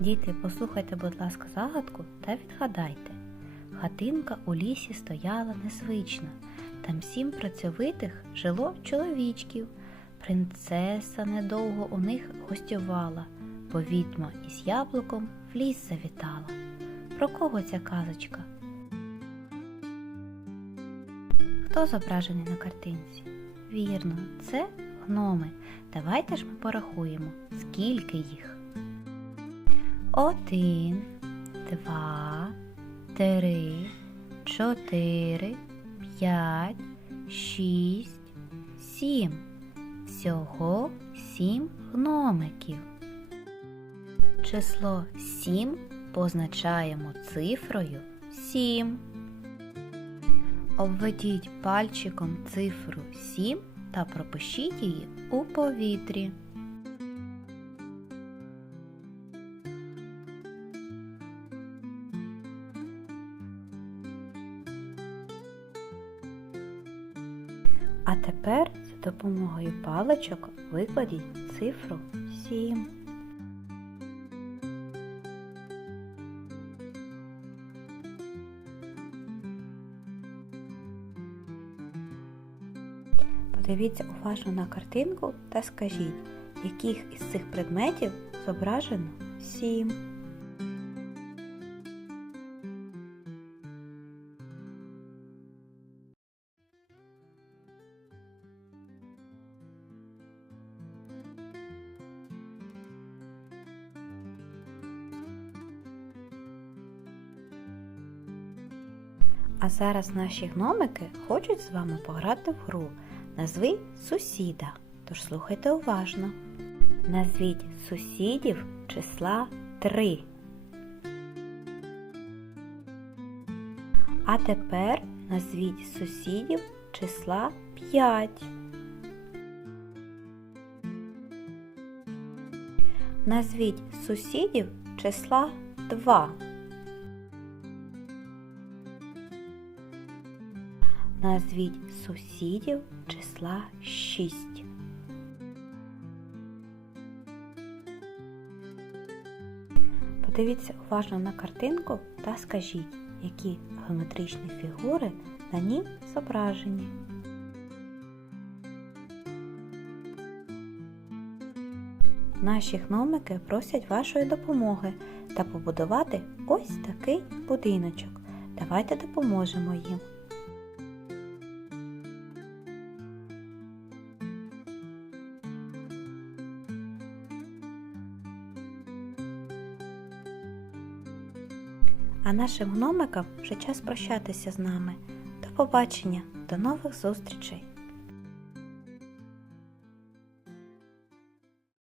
Діти, послухайте, будь ласка, загадку та відгадайте. Хатинка у лісі стояла незвична. Там сім працьовитих жило чоловічків. Принцеса недовго у них гостювала, бо відьма із яблуком в ліс завітала. Про кого ця казочка? Хто зображений на картинці? Вірно, це гноми. Давайте ж ми порахуємо, скільки їх. Один, два, три, чотири, п'ять, шість, сім. Всього сім гномиків. Число сім позначаємо цифрою сім. Обведіть пальчиком цифру 7 та пропишіть її у повітрі. А тепер за допомогою паличок викладіть цифру 7. Подивіться уважно на картинку та скажіть, яких із цих предметів зображено 7. А зараз наші гномики хочуть з вами пограти в гру. Назви сусіда. Тож слухайте уважно. Назвіть сусідів числа 3. А тепер назвіть сусідів числа 5. Назвіть сусідів числа 2. Назвіть сусідів числа 6. Подивіться уважно на картинку та скажіть, які геометричні фігури на ній зображені. Наші гномики просять вашої допомоги та побудувати ось такий будиночок. Давайте допоможемо їм. А нашим гномикам вже час прощатися з нами. До побачення, до нових зустрічей!